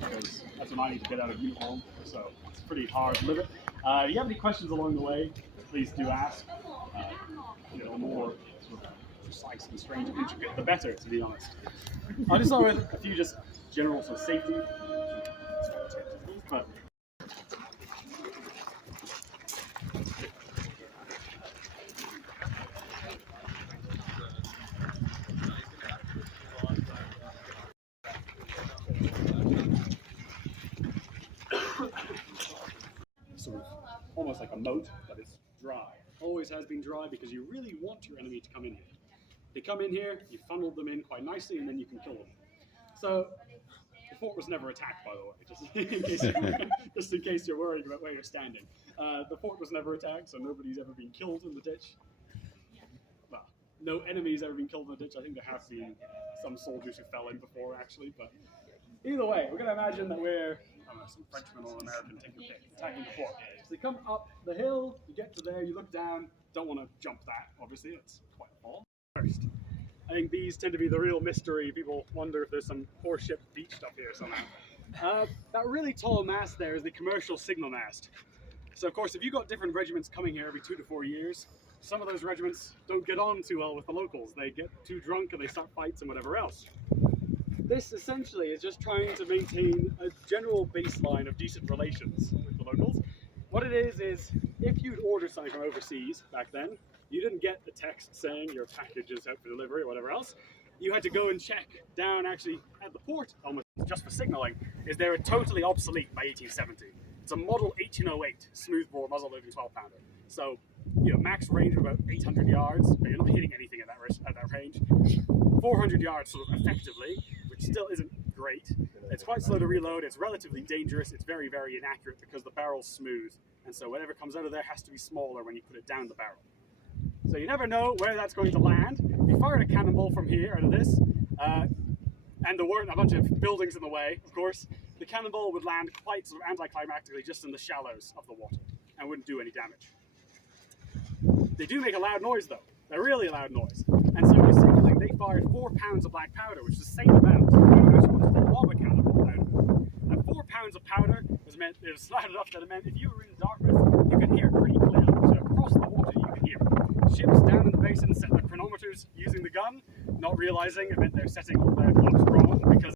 because that's when I need to get out of uniform, so it's pretty hard to live it. If you have any questions along the way, please do ask. The more sort of precise and strange and intricate, the better, to be honest. I'll just start with a few just general sort of safety, but sort of almost like a moat, but it's dry. Always has been dry because you really want your enemy to come in here. They come in here, you funnel them in quite nicely, and then you can kill them. So the fort was never attacked, by the way, just in case you're worried about where you're standing. The fort was never attacked, so nobody's ever been killed in the ditch. Well, no enemies ever been killed in the ditch. I think there have been some soldiers who fell in before, actually, but either way, we're going to imagine that we're some Frenchman or American attacking the fort. So you come up the hill, you get to there, you look down, don't want to jump that, obviously, it's quite a fall. First, I think these tend to be the real mystery. People wonder if there's some horseship beach stuff here somehow. That really tall mast there is the commercial signal mast. So of course, if you've got different regiments coming here every 2 to 4 years, some of those regiments don't get on too well with the locals. They get too drunk and they start fights and whatever else. This essentially is just trying to maintain a general baseline of decent relations with the locals. What it is if you'd ordered something from overseas back then, you didn't get the text saying your package is out for delivery or whatever else. You had to go and check down actually at the port, almost just for signaling, is there a totally obsolete by 1870. It's a model 1808 smoothbore muzzle-loading 12-pounder. So, max range of about 800 yards, but you're not hitting anything at that range. 400 yards sort of effectively, which still isn't great. It's quite slow to reload, it's relatively dangerous, it's very, very inaccurate because the barrel's smooth, and so whatever comes out of there has to be smaller when you put it down the barrel. So you never know where that's going to land. If you fired a cannonball from here out of this, and there weren't a bunch of buildings in the way, of course, the cannonball would land quite sort of anticlimactically just in the shallows of the water and wouldn't do any damage. They do make a loud noise though. They're really loud noise. And so for signaling, they fired 4 pounds of black powder, which is the same amount as the lob a cannonball out of it. And 4 pounds of powder was loud enough that it meant if you were in the darkness, you could hear it pretty clearly. So across the water, you could hear it. Ships down in the basin set their chronometers using the gun, not realizing it meant they're setting all their clocks wrong because